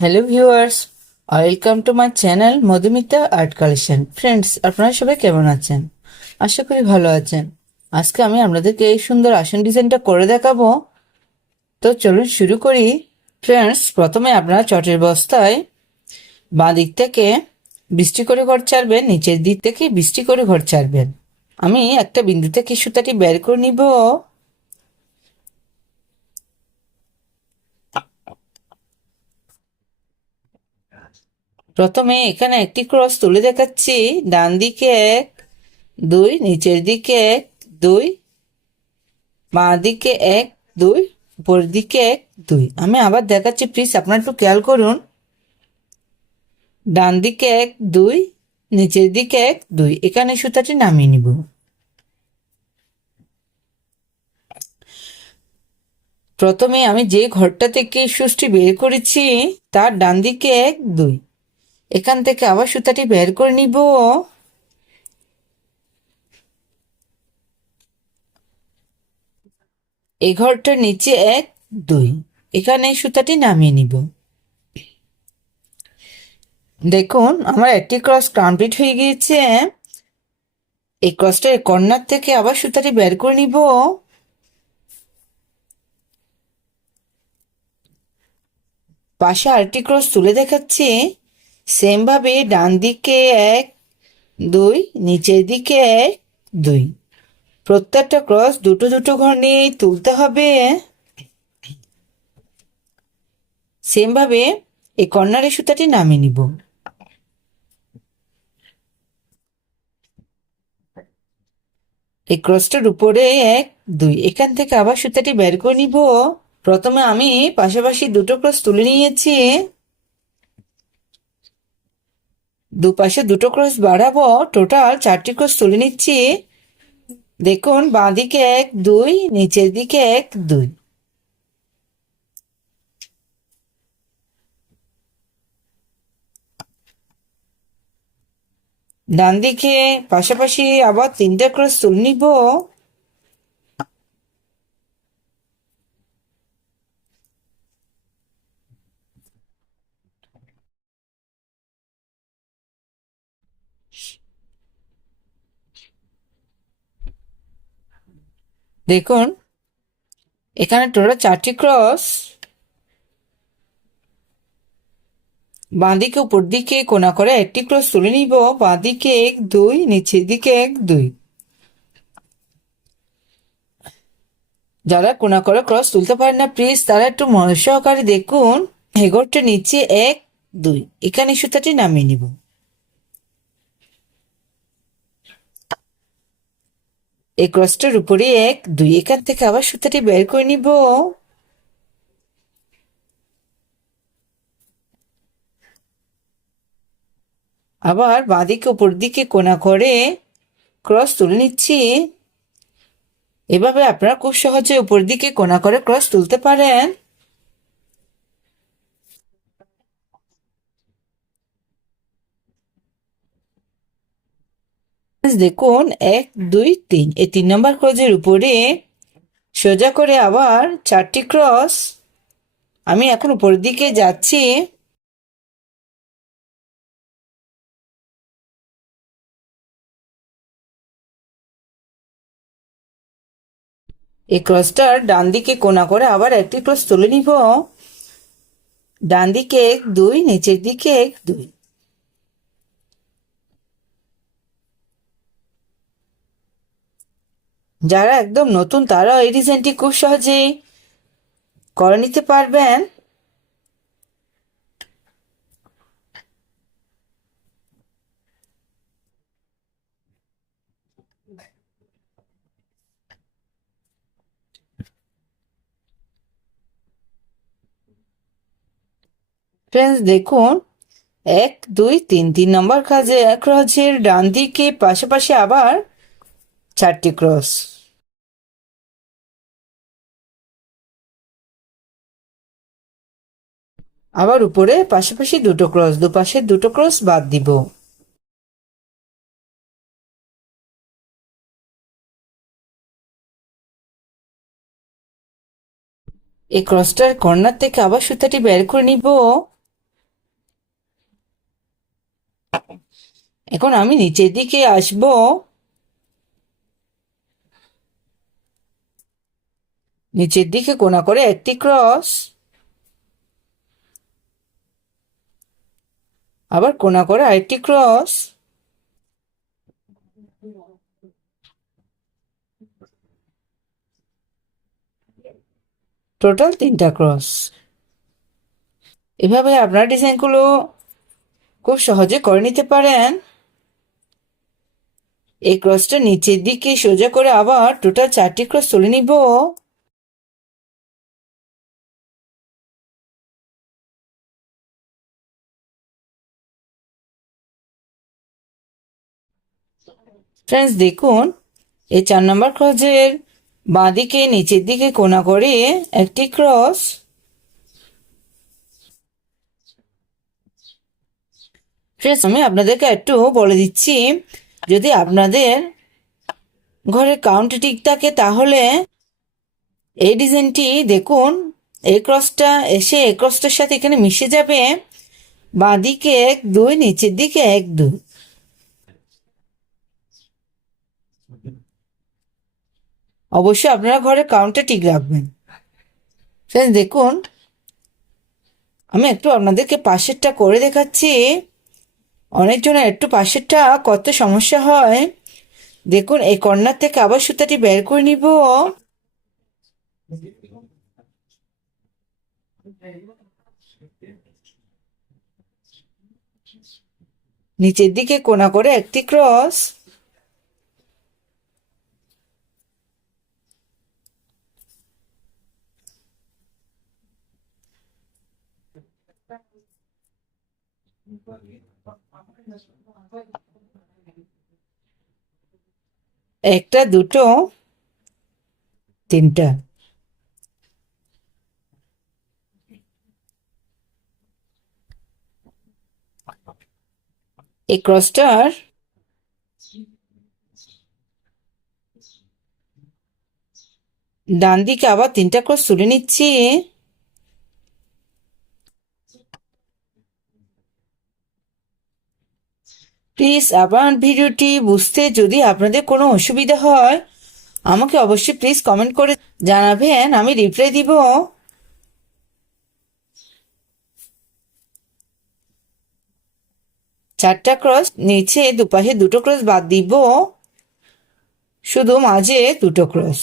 Hello viewers, welcome to my channel Madhumita art collection. Friends, আপনারা সবাই কেমন আছেন? আশা করি ভালো আছেন। আজকে আমি আপনাদেরকে এই সুন্দর আসন ডিজাইনটা করে দেখাবো। তো চলুন শুরু করি। ফ্রেন্ডস, প্রথমে আপনারা চটের বস্তায় বাঁ দিক থেকে বৃষ্টি করে ঘর ছাড়বেন, নিচের দিক থেকে বৃষ্টি করে ঘর ছাড়বেন। আমি একটা বিন্দু থেকে সুতাটি বের করে নিব। প্রথমে এখানে একটি ক্রস তুলে দেখাচ্ছি। ডান দিকে এক, দুই, নিচের দিকে এক, দুই, বাঁ দিকে এক, দুই, উপরের দিকে এক, দুই। আমি আবার দেখাচ্ছি, প্লিজ আপনারা একটু খেয়াল করুন। ডান দিকে এক, দুই, নিচের দিকে এক, দুই। এখানে সুতাটি নামিয়ে নিব। প্রথমে আমি যে ঘরটা থেকে সুচটি বের করেছি তার ডান দিকে এক, দুই। এখান থেকে আবার সুতাটি বের করে নিব। এই ঘরটার নিচে এক, দুই। এখানে সুতাটি নামিয়ে নিব। দেখুন, আমার একটি ক্রস কমপ্লিট হয়ে গিয়েছে। এই ক্রসটার কর্নার থেকে আবার সুতাটি বের করে নিব। পাশে আরেকটি ক্রস তুলে দেখাচ্ছি। সেম ভাবে ডান দিকে এক, দুই, নিচের দিকে এক, দুই। প্রত্যেকটা ক্রস দুটো দুটো ঘর নিয়ে তুলতে হবে। সেম ভাবে এই কর্নারের সুতাটি নামিয়ে নিব। এই ক্রসটার উপরে এক, দুই। এখান থেকে আবার সুতাটি বের করে নিব। প্রথমে আমি পাশাপাশি দুটো ক্রস তুলে নিয়েছি। দুপাশে দুটো ক্রস বাড়াবো। টোটাল চারটি ক্রস তুলে নিচ্ছি। দেখুন, বাঁ দিকে এক, দুই, নিচের দিকে এক, দুই। ডান দিকে পাশাপাশি আবার তিনটা ক্রস তুলে নিব। দেখুন, এখানে টোটাল চারটি ক্রস। বাঁ দিকে উপর দিকে কোনা করে একটি ক্রস তুলে নিব। বাঁ দিকে এক, দুই, নিচের দিকে এক, দুই। যারা কোনা করে ক্রস তুলতে পারেন না, প্লিজ তারা একটু মনোযোগ সহকারে দেখুন। হেগরটা নিচে এক, দুই। এখানে সুতাটি নামিয়ে নিব। এই ক্রসটার উপরে এক, দুই। এখান থেকে আবার সুতাটি বের করে নিব। আবার বাঁদিকে উপর দিকে কোনা করে ক্রস তুলে নিচ্ছি। এভাবে আপনারা খুব সহজে উপর দিকে কোনা করে ক্রস তুলতে পারেন। দেখুন, এক, দুই, তিন। এই 3 নম্বর ক্রসের উপরে সোজা করে আবার চারটি ক্রস। আমি এখন উপরের দিকে যাচ্ছি। এই ক্রসটার ডান দিকে কোনা করে আবার একটি ক্রস তুলে নিব। ডান দিকে এক, দুই, নিচের দিকে এক, দুই। যারা একদম নতুন তারা এই ডিজাইনটি খুব সহজেই করে নিতে পারবেন। ফ্রেন্ডস, দেখুন, এক, দুই, তিন। 3 নম্বর ক্রসের ডান দিকে পাশাপাশি আবার চারটি ক্রস। আবার উপরে পাশাপাশি দুটো ক্রস, দুপাশে দুটো ক্রস বাদ দিব। এই ক্রসটার কর্নার থেকে আবার সুতাটি বের করে নিব। এখন আমি নিচের দিকে আসব। নিচের দিকে কোণা করে একটি ক্রস, আবার কোণা করে আরেকটি ক্রস, টোটাল 3টা ক্রস। এভাবে আপনার ডিজাইনগুলো খুব সহজে করে নিতে পারেন। এই ক্রসটা নিচের দিকে সোজা করে আবার টোটাল 4টি ক্রস তুলে নিব। ফ্রেন্ডস দেখুন, এই 4 নম্বর ক্রসের বাঁ দিকে নিচের দিকে কোণা করে একটি ক্রস। ফ্রেন্ডস আমি আপনাদেরকে একটু বলে দিচ্ছি, যদি আপনাদের ঘরে কাউন্ট ঠিক থাকে তাহলে এই ডিজাইনটি দেখুন, এই ক্রসটা এসে এই ক্রসটার সাথে এখানে মিশে যাবে। বাঁ দিকে 1 2, নিচের দিকে 1 2। অবশ্যই আপনারা ঘরে কাউন্টটা ঠিক রাখবেন। ফ্রেন্ডস দেখুন, আমি একটু আপনাদেরকে পাশেরটা করে দেখাচ্ছি। অনেকজনের একটু পাশেরটা কত সমস্যা হয়। দেখুন, এই কর্নার থেকে আবার সুতাটি বের করে নিব। নিচের দিকে কোণা করে একটি ক্রস, একটা দুটো 3টা। এই ক্রসটার ডান দিকে আবার 3টা ক্রস তুলে নিচ্ছি। প্লিজ আমার ভিডিওটি বুঝতে যদি আপনাদের কোনো অসুবিধা হয় আমাকে অবশ্যই প্লিজ কমেন্ট করে জানাবেন, আমি রিপ্লাই দিব। 4টা ক্রস, নিচে দুপাশে 2টো ক্রস বাদ দিব, শুধু মাঝে 2টো ক্রস।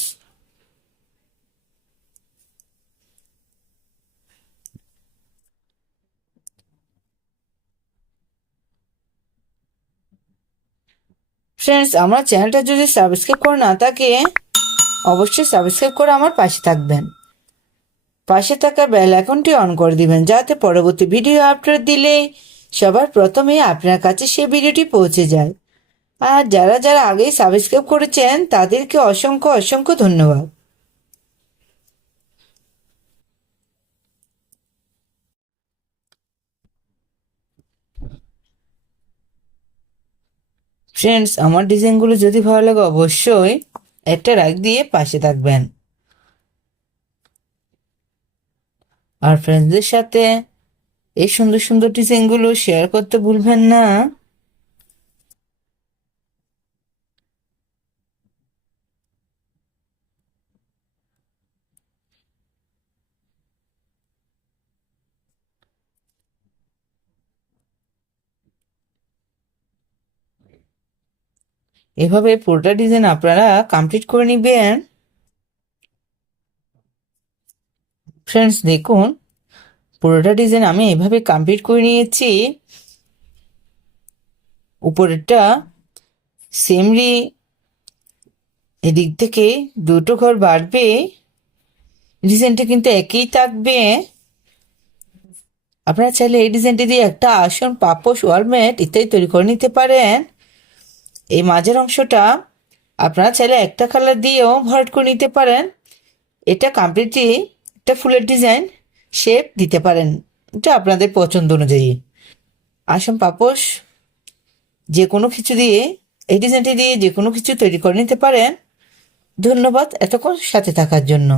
ফ্রেন্ডস, আমার চ্যানেলটা যদি সাবস্ক্রাইব করে না থাকে অবশ্যই সাবস্ক্রাইব করে আমার পাশে থাকবেন। পাশে থাকা বেল আইকনটি অন করে দিবেন, যাতে পরবর্তী ভিডিও আপলোড দিলে সবার প্রথমে আপনার কাছে সেই ভিডিওটি পৌঁছে যায়। আর যারা যারা আগেই সাবস্ক্রাইব করেছেন তাদেরকে অসংখ্য অসংখ্য ধন্যবাদ। ফ্রেন্ডস, আমার ডিজাইনগুলো যদি ভালো লাগে অবশ্যই একটা লাইক দিয়ে পাশে থাকবেন, আর ফ্রেন্ডসদের সাথে এই সুন্দর সুন্দর ডিজাইনগুলো শেয়ার করতে ভুলবেন না। এভাবে পুরোটা ডিজাইন আপনারা কমপ্লিট করে নিবেন। ফ্রেন্ডস দেখুন, পুরোটা ডিজাইন আমি এভাবে কমপ্লিট করে নিয়েছি। উপরেরটা সেমলি এদিক থেকে 2টো ঘর বাড়বে, ডিজাইনটা কিন্তু একই থাকবে। আপনারা চাইলে এই ডিজাইনটি দিয়ে একটা আসন, পাপোশ, ওয়ালমেট ইত্যাদি তৈরি করে নিতে পারেন। এই মাঝের অংশটা আপনারা চাইলে একটা কালার দিয়েও ভরাট করে নিতে পারেন। এটা কমপ্লিটলি একটা ফুলের ডিজাইন শেপ দিতে পারেন, এটা আপনাদের পছন্দ অনুযায়ী। আসন, পাপোশ যে কোনো কিছু দিয়ে, এই ডিজাইনটি দিয়ে যে কোনো কিছু তৈরি করে নিতে পারেন। ধন্যবাদ এতক্ষণ সাথে থাকার জন্য।